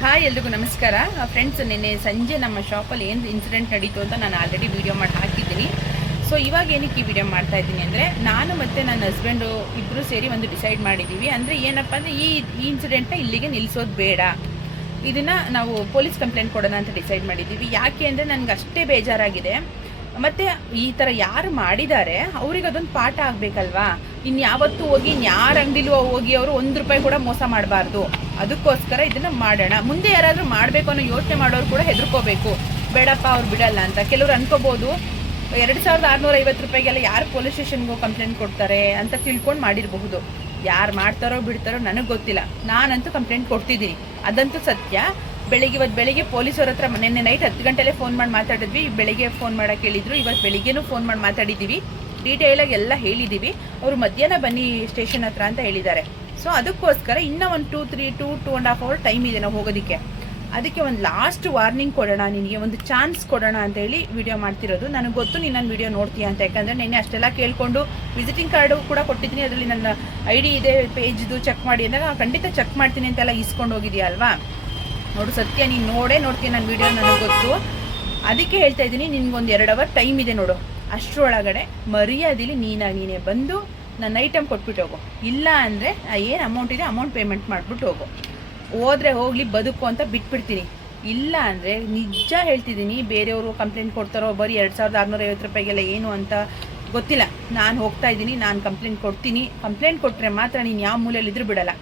Hi ಎಲ್ರಿಗೂ ನಮಸ್ಕಾರ. Friends ನಿನ್ನೆ ಸಂಜೆ ನಮ್ಮ ಶಾಪಲ್ಲಿ ಏನು ಇನ್ಸಿಡೆಂಟ್ ನಡೀತು ಅಂತ ನಾನು ಆಲ್ರೆಡಿ ವಿಡಿಯೋ ಮಾಡಿ, ಹಾಕಿದ್ದೀನಿ. ಸೊ ಇವಾಗ ಏನಕ್ಕೆ ಈ ವಿಡಿಯೋ ಮಾಡ್ತಾ ಇದ್ದೀನಿ ಅಂದರೆ, ನಾನು ಮತ್ತು ನನ್ನ ಹಸ್ಬೆಂಡು ಇಬ್ಬರು ಸೇರಿ ಒಂದು ಡಿಸೈಡ್ ಮಾಡಿದ್ದೀವಿ ಅಂದರೆ ಏನಪ್ಪ ಅಂದರೆ ಈ ಈ ಇನ್ಸಿಡೆಂಟ್ನ ಇಲ್ಲಿಗೆ ನಿಲ್ಲಿಸೋದು ಬೇಡ. ಇದನ್ನು ನಾವು ಪೊಲೀಸ್ ಕಂಪ್ಲೇಂಟ್ ಕೊಡೋಣ ಅಂತ ಡಿಸೈಡ್ ಮಾಡಿದ್ದೀವಿ ಯಾಕೆ ಅಂದರೆ ನನಗೆ ಅಷ್ಟೇ ಬೇಜಾರಾಗಿದೆ. ಮತ್ತೆ ಈ ಥರ ಯಾರು ಮಾಡಿದ್ದಾರೆ, ಅವ್ರಿಗೆ ಅದೊಂದು ಪಾಠ ಆಗಬೇಕಲ್ವಾ? ಇನ್ನು ಯಾವತ್ತೂ ಹೋಗಿ ಇನ್ಯಾರ ಅಂಗಡಿಲೂ ಹೋಗಿ ಅವರು ಒಂದು ರೂಪಾಯಿ ಕೂಡ ಮೋಸ ಮಾಡಬಾರ್ದು. ಅದಕ್ಕೋಸ್ಕರ ಇದನ್ನ ಮಾಡೋಣ. ಮುಂದೆ ಯಾರಾದರೂ ಮಾಡಬೇಕು ಅನ್ನೋ ಯೋಚನೆ ಮಾಡೋರು ಕೂಡ ಹೆದರ್ಕೋಬೇಕು. ಬೇಡಪ್ಪ, ಅವ್ರು ಬಿಡಲ್ಲ ಅಂತ. ಕೆಲವ್ರು ಅನ್ಕೋಬಹುದು ಎರಡು ಸಾವಿರದ ಆರುನೂರ ಐವತ್ತು ರೂಪಾಯಿಗೆಲ್ಲ ಯಾರು ಪೊಲೀಸ್ ಸ್ಟೇಷನ್ಗೂ ಕಂಪ್ಲೇಂಟ್ ಕೊಡ್ತಾರೆ ಅಂತ ತಿಳ್ಕೊಂಡು ಮಾಡಿರಬಹುದು. ಯಾರು ಮಾಡ್ತಾರೋ ಬಿಡ್ತಾರೋ ನನಗೆ ಗೊತ್ತಿಲ್ಲ. ನಾನಂತೂ ಕಂಪ್ಲೇಂಟ್ ಕೊಡ್ತಿದ್ದೀನಿ. ಅದಂತೂ ಸತ್ಯ. ಬೆಳಿಗ್ಗೆ, ಇವತ್ತು ಬೆಳಿಗ್ಗೆ ಪೊಲೀಸವ್ರ ಹತ್ರ ನಿನ್ನೆ ನೈಟ್ ಹತ್ತು ಗಂಟೆಲೆ ಫೋನ್ ಮಾಡಿ ಮಾತಾಡಿದ್ವಿ. ಬೆಳಿಗ್ಗೆ ಫೋನ್ ಮಾಡೋಕೆ ಹೇಳಿದ್ರು. ಇವತ್ತು ಬೆಳಿಗ್ಗೆನೂ ಫೋನ್ ಮಾಡಿ ಮಾತಾಡಿದ್ದೀವಿ. ಡೀಟೇಲಾಗಿ ಎಲ್ಲ ಹೇಳಿದ್ದೀವಿ. ಅವರು ಮಧ್ಯಾಹ್ನ ಬನ್ನಿ ಸ್ಟೇಷನ್ ಹತ್ರ ಅಂತ ಹೇಳಿದ್ದಾರೆ. ಸೊ ಅದಕ್ಕೋಸ್ಕರ ಇನ್ನೂ ಒಂದು two three two two and half hour time ಇದೆ ನಾವು ಹೋಗೋದಕ್ಕೆ. ಅದಕ್ಕೆ ಒಂದು ಲಾಸ್ಟ್ ವಾರ್ನಿಂಗ್ ಕೊಡೋಣ ನಿನಗೆ, ಒಂದು ಚಾನ್ಸ್ ಕೊಡೋಣ ಅಂತ ಹೇಳಿ ವಿಡಿಯೋ ಮಾಡ್ತಿರೋದು. ನನಗೆ ಗೊತ್ತು ನೀನು ನನ್ನ ವಿಡಿಯೋ ನೋಡ್ತೀಯ ಅಂತ. ಯಾಕಂದರೆ ನಿನ್ನೆ ಅಷ್ಟೆಲ್ಲ ಕೇಳಿಕೊಂಡು ವಿಸಿಟಿಂಗ್ ಕಾರ್ಡು ಕೂಡ ಕೊಟ್ಟಿದ್ದೀನಿ. ಅದರಲ್ಲಿ ನನ್ನ ಐ ಡಿ ಇದೆ ಪೇಜ್ದು ಚೆಕ್ ಮಾಡಿ ಅಂದಾಗ ಖಂಡಿತ ಚೆಕ್ ಮಾಡ್ತೀನಿ ಅಂತೆಲ್ಲ ಇಸ್ಕೊಂಡು ಹೋಗಿದೆಯಾ ಅಲ್ವಾ? ನೋಡು, ಸತ್ಯ, ನೀನು ನೋಡೇ ನೋಡ್ತೀನಿ ನನ್ನ ವಿಡಿಯೋ ನನಗೆ ಗೊತ್ತು. ಅದಕ್ಕೆ ಹೇಳ್ತಾ ಇದ್ದೀನಿ, ನಿನ್ಗೊಂದು ಎರಡು ಅವರ್ ಟೈಮ್ ಇದೆ ನೋಡು. ಅಷ್ಟರೊಳಗಡೆ ಮರ್ಯಾದಿಲಿ ನೀನ ನೀನೇ ಬಂದು ನನ್ನ ಐಟಮ್ ಕೊಟ್ಬಿಟ್ಟು ಹೋಗು. ಇಲ್ಲ ಅಂದರೆ ಏನು ಅಮೌಂಟ್ ಇದೆ ಅಮೌಂಟ್ ಪೇಮೆಂಟ್ ಮಾಡಿಬಿಟ್ಟು ಹೋಗು. ಹೋದರೆ ಹೋಗಲಿ, ಬದುಕು ಅಂತ ಬಿಟ್ಬಿಡ್ತೀನಿ. ಇಲ್ಲ ಅಂದರೆ ನಿಜ ಹೇಳ್ತಿದ್ದೀನಿ, ಬೇರೆಯವರು ಕಂಪ್ಲೇಂಟ್ ಕೊಡ್ತಾರೋ, ಬರೀ ಎರಡು ಸಾವಿರದ ಆರುನೂರ ಐವತ್ತು ರೂಪಾಯಿಗೆಲ್ಲ ಏನು ಅಂತ ಗೊತ್ತಿಲ್ಲ. ನಾನು ಹೋಗ್ತಾ ಇದ್ದೀನಿ, ನಾನು ಕಂಪ್ಲೇಂಟ್ ಕೊಡ್ತೀನಿ. ಕಂಪ್ಲೇಂಟ್ ಕೊಟ್ಟರೆ ಮಾತ್ರ ನೀನು ಯಾವ ಮೂಲೆಯಲ್ಲಿದ್ದರೂ ಬಿಡಲ್ಲ.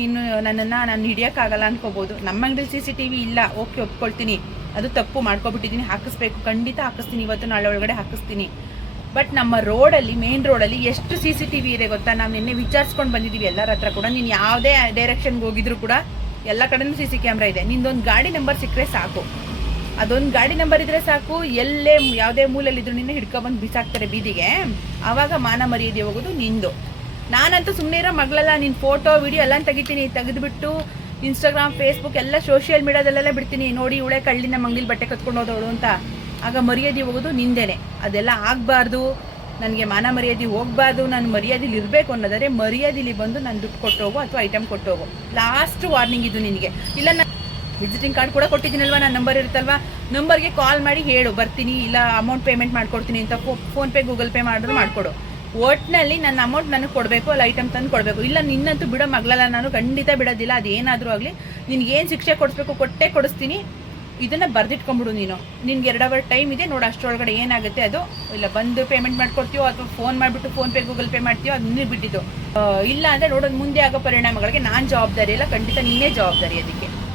ನೀನು ನನ್ನನ್ನು ನಾನು ಹಿಡಿಯೋಕ್ಕಾಗಲ್ಲ ಅನ್ಕೋಬೋದು. ನಮ್ಮ ಅಂಗಡಿ ಸಿ ಸಿ ಟಿ ವಿ ಇಲ್ಲ. ಓಕೆ, ಒಪ್ಕೊಳ್ತೀನಿ. ಅದು ತಪ್ಪು. ಮಾಡ್ಕೊಬಿಟ್ಟಿದ್ದೀನಿ. ಹಾಕಿಸ್ಬೇಕು. ಖಂಡಿತ ಹಾಕಿಸ್ತೀನಿ. ಇವತ್ತು ನಾಳೆ ಒಳಗಡೆ ಹಾಕಿಸ್ತೀನಿ. ಬಟ್ ನಮ್ಮ ರೋಡಲ್ಲಿ ಮೇನ್ ರೋಡಲ್ಲಿ ಎಷ್ಟು ಸಿ ಸಿ ಟಿ ವಿ ಇದೆ ಗೊತ್ತಾ? ನಾವು ನಿನ್ನೆ ವಿಚಾರಿಸ್ಕೊಂಡು ಬಂದಿದ್ದೀವಿ ಎಲ್ಲರ ಹತ್ರ ಕೂಡ. ನೀನು ಯಾವುದೇ ಡೈರೆಕ್ಷನ್ಗೆ ಹೋಗಿದ್ರು ಕೂಡ ಎಲ್ಲ ಕಡೆನೂ ಸಿ ಸಿ ಕ್ಯಾಮ್ರಾ ಇದೆ. ನಿಂದೊಂದು ಗಾಡಿ ನಂಬರ್ ಸಿಕ್ಕರೆ ಸಾಕು. ಅದೊಂದು ಗಾಡಿ ನಂಬರ್ ಇದ್ರೆ ಸಾಕು. ಎಲ್ಲೇ ಯಾವುದೇ ಮೂಲಲ್ಲಿದ್ರು ನಿನ್ನೆ ಹಿಡ್ಕೊಬಂದು ಬಿಸಾಕ್ತಾರೆ ಬೀದಿಗೆ. ಆವಾಗ ಮಾನ ಮರ್ಯಾದೆ ಹೋಗೋದು ನಿಂದು. ನಾನಂತೂ ಸುಮ್ಮನೆ ಇರೋ ಮಗಳಲ್ಲ ನಿನ್ನ ಫೋಟೋ ವಿಡಿಯೋ ಎಲ್ಲ ತೆಗಿತೀನಿ, ತೆಗೆದುಬಿಟ್ಟು ಇನ್ಸ್ಟಾಗ್ರಾಮ್ ಫೇಸ್ಬುಕ್ ಎಲ್ಲ ಸೋಷಿಯಲ್ ಮೀಡಿಯಾದಲ್ಲೆಲ್ಲ ಬಿಡ್ತೀನಿ. ನೋಡಿ, ಇವಳೆ ಕಳ್ಳಿನ ಮಂಗಿಲ್ ಬಟ್ಟೆ ಕತ್ಕೊಂಡು ಹೋದವಳು ಅಂತ. ಆಗ ಮರ್ಯಾದೆ ಹೋಗೋದು ನಿಂದೇನೆ. ಅದೆಲ್ಲ ಆಗಬಾರ್ದು. ನನಗೆ ಮಾನ ಮರ್ಯಾದೆ ಹೋಗಬಾರ್ದು. ನಾನು ಮರ್ಯಾದೆಲಿ ಇರಬೇಕು ಅನ್ನೋದಾದ್ರೆ ಮರ್ಯಾದೆಲಿ ಬಂದು ನಾನು ದುಡ್ಡು ಕೊಟ್ಟೋಗು ಅಥವಾ ಐಟಮ್ ಕೊಟ್ಟೋಗು. ಲಾಸ್ಟ್ ವಾರ್ನಿಂಗ್ ಇದು ನಿನಗೆ. ಇಲ್ಲ ನಾನು ವಿಸಿಟಿಂಗ್ ಕಾರ್ಡ್ ಕೂಡ ಕೊಟ್ಟಿದ್ದೀನಲ್ವಾ? ನನ್ನ ನಂಬರ್ ಇರುತ್ತಲ್ವಾ? ನಂಬರ್ಗೆ ಕಾಲ್ ಮಾಡಿ ಹೇಳು. ಬರ್ತೀನಿ. ಇಲ್ಲ ಅಮೌಂಟ್ ಪೇಮೆಂಟ್ ಮಾಡ್ಕೊಡ್ತೀನಿ ಅಂತ ಫೋನ್ಪೇ ಗೂಗಲ್ ಪೇ ಮಾಡಿದ್ರು ಮಾಡಿಕೊಡು. ಒಟ್ಟಿನಲ್ಲಿ ನನ್ನ ಅಮೌಂಟ್ ನನಗೆ ಕೊಡಬೇಕು, ಅಲ್ಲಿ ಐಟಮ್ ತಂದು ಕೊಡಬೇಕು. ಇಲ್ಲ, ನಿನ್ನಂತೂ ಬಿಡೋ ಮಗಳಲ್ಲ, ನಾನು ಖಂಡಿತ ಬಿಡೋದಿಲ್ಲ, ಅದೇನಾದರೂ ಆಗಲಿ. ನಿನ್ಗೆ ಏನು ಶಿಕ್ಷೆ ಕೊಡಿಸ್ಬೇಕು, ಕೊಟ್ಟೇ ಕೊಡಿಸ್ತೀನಿ. ಇದನ್ನು ಬರೆದಿಟ್ಕೊಂಬಿಡು ನೀನು. ನಿನ್ಗೆ ಎರಡು ಅವರ್ ಟೈಮ್ ಇದೆ, ನೋಡು ಅಷ್ಟರೊಳಗಡೆ ಏನಾಗುತ್ತೆ ಅದು. ಇಲ್ಲ, ಬಂದು ಪೇಮೆಂಟ್ ಮಾಡ್ಕೊಡ್ತೀವೋ ಅಥವಾ ಫೋನ್ ಮಾಡಿಬಿಟ್ಟು ಫೋನ್ ಪೇ ಗೂಗಲ್ ಪೇ ಮಾಡ್ತೀವೋ ಅದು ನೀನು ಬಿಟ್ಟಿದ್ದು ಇಲ್ಲ ಅಂದರೆ ನೋಡೋದು ಮುಂದೆ ಆಗೋ ಪರಿಣಾಮಗಳಿಗೆ ನಾನು ಜವಾಬ್ದಾರಿ ಇಲ್ಲ, ಖಂಡಿತ ನೀನೇ ಜವಾಬ್ದಾರಿ ಅದಕ್ಕೆ.